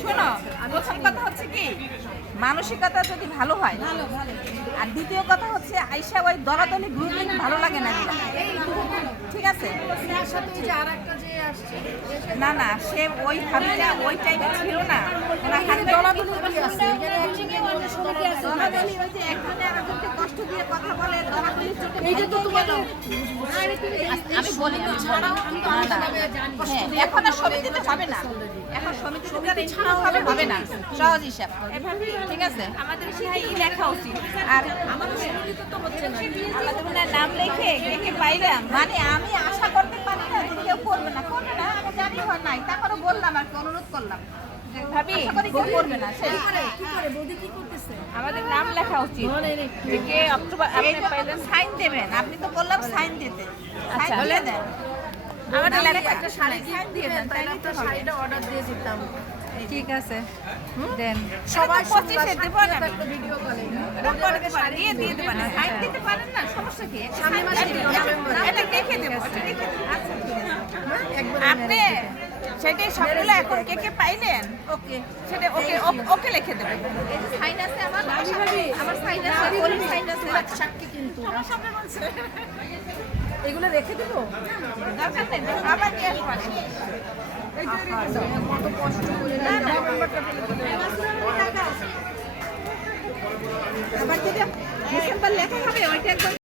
শোনো, প্রথম কথা হচ্ছে কি মানসিকতা যদি ভালো হয়, আর দ্বিতীয় কথা হচ্ছে আইসা ওই দলাদলি গ্রুপিং ভালো লাগে না এগুলো। ঠিক আছে, না না সে ওই ভাবিটা ওই টাইপের ছিল না। কষ্ট দিয়ে কথা বলে আমি বলি এখন আর সমিতিতে হবে না, এখন সমিতিতে হবে না সহজ হিসাব। ঠিক আছে, আমাদের লেখা উচিত। আর আমাদের সমিতিতে তো হচ্ছে না, আমাদের নাম লিখে লিখে পাইলাম মানে আমি আশা করতে পারি না যে কেউ করবে না আমি জানি হয় নাই, তারপরে বললাম আর কি, অনুরোধ করলাম ভাবি কেউ করবে না। আমাদের নাম লেখা উচিত, কে অক্টোবর আপনি পাইলেন সাইন দেবেন, আপনি তো বললাম সাইন দিতে, সাইন বলে দেন। আমাদের লেখা একটা শাড়ি সাইন দিয়ে দেন, তাহলে তো শাড়িটা অর্ডার দিয়ে দিতাম। ঠিক আছে দেন, সবাই 25-এ দেব না ভিডিও কলে শাড়ি দিয়ে দিতে পারেন, সাইন দিতে পারেন না, সমস্যা কি? সামনে মাসে নভেম্বরে এটা লিখে দেব। আচ্ছা আপনি সেটাই সবগুলো এখন কে পাইলেন, ওকে সেটা ওকে ওকে লিখে দেবেন। এই যে সাইন আছে আমার সাইন আছে, বলি সাইন আছে সাক্ষী, কিন্তু আমার সামনে বলছে এগুলো রেখে দেব, দরকার নেই আবার নিয়ে আসবেন। কত কষ্ট করে আবার ডিসেম্বর লেখা হবে ওইটা একদম।